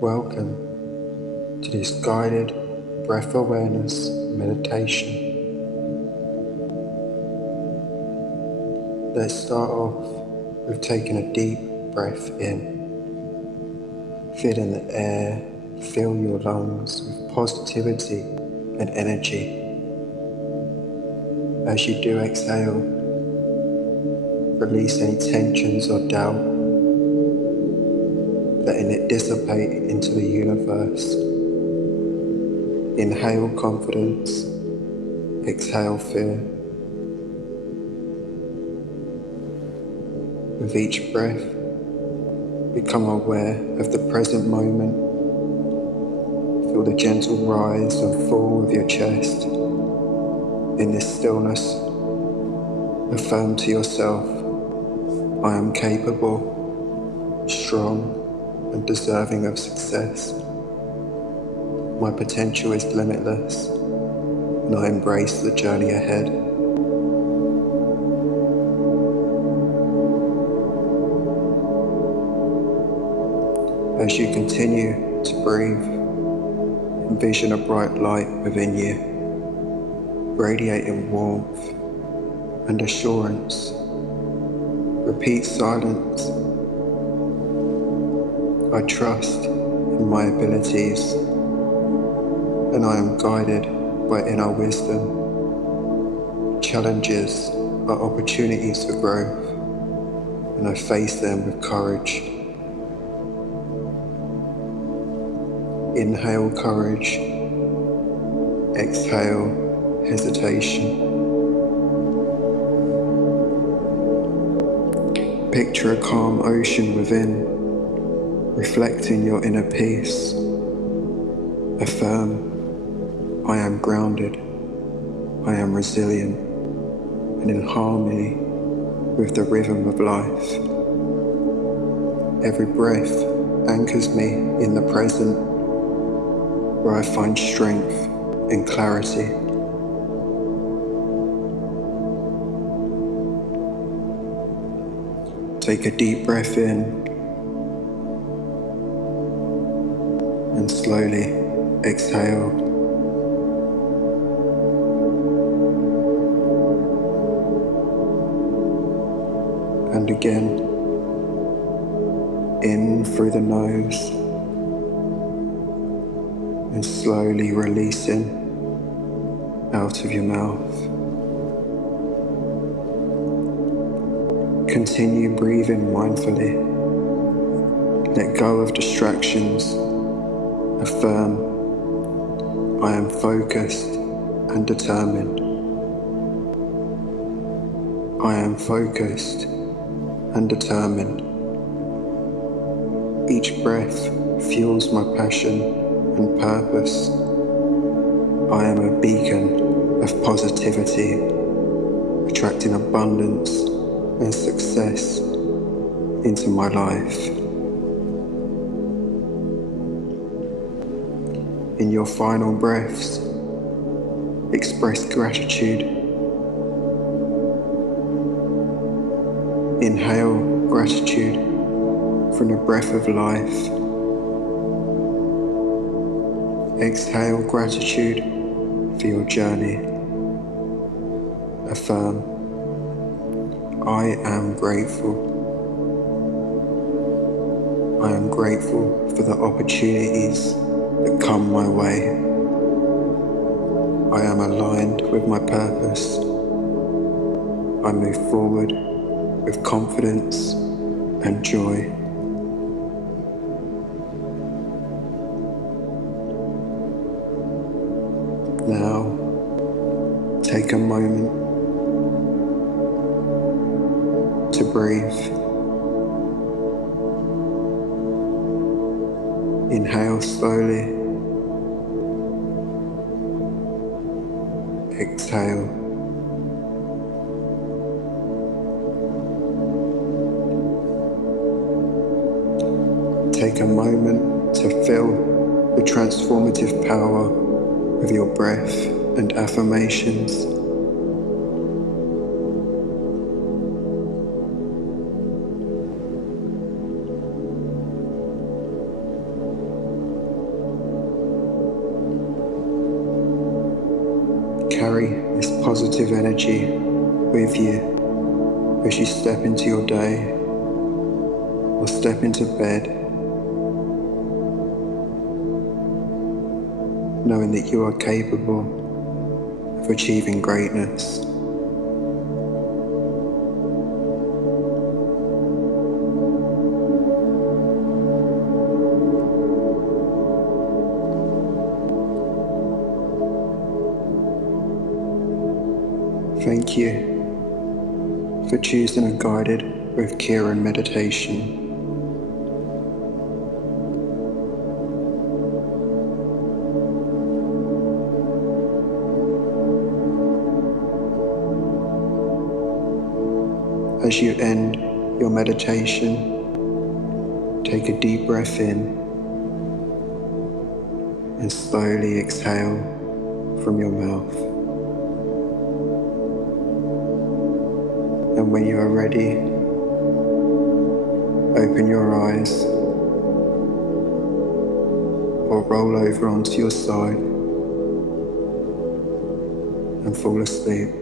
Welcome to this guided breath awareness meditation. Let's start off with taking a deep breath in. Filling the air, fill your lungs with positivity and energy. As you do exhale, release any tensions or doubt, letting it dissipate into the universe. Inhale confidence, exhale fear. With each breath, become aware of the present moment. Feel the gentle rise and fall of your chest. In this stillness, affirm to yourself, I am capable, strong, and deserving of success. My potential is limitless, and I embrace the journey ahead. As you continue to breathe, envision a bright light within you, radiating warmth and assurance. Repeat silence. I trust in my abilities, and I am guided by inner wisdom. Challenges are opportunities for growth, and I face them with courage. Inhale courage, exhale hesitation. Picture a calm ocean within, reflecting your inner peace. Affirm, I am grounded, I am resilient, and in harmony with the rhythm of life. Every breath anchors me in the present, where I find strength and clarity. Take a deep breath in and slowly exhale. And again, in through the nose and slowly releasing out of your mouth. Continue breathing mindfully. Let go of distractions. Affirm, I am focused and determined. I am focused and determined. Each breath fuels my passion and purpose. I am a beacon of positivity, attracting abundance and success into my life. In your final breaths, express gratitude. Inhale gratitude from the breath of life. Exhale gratitude for your journey. Affirm, I am grateful. I am grateful for the opportunities that come my way. I am aligned with my purpose. I move forward with confidence and joy. Now, take a moment to breathe. Inhale slowly. Exhale. Take a moment to feel the transformative power of your breath and affirmations. positive energy with you as you step into your day or step into bed, knowing that you are capable of achieving greatness. Thank you for choosing a guided with care and meditation. As you end your meditation, take a deep breath in and slowly exhale from your mouth. And when you are ready, open your eyes or roll over onto your side and fall asleep.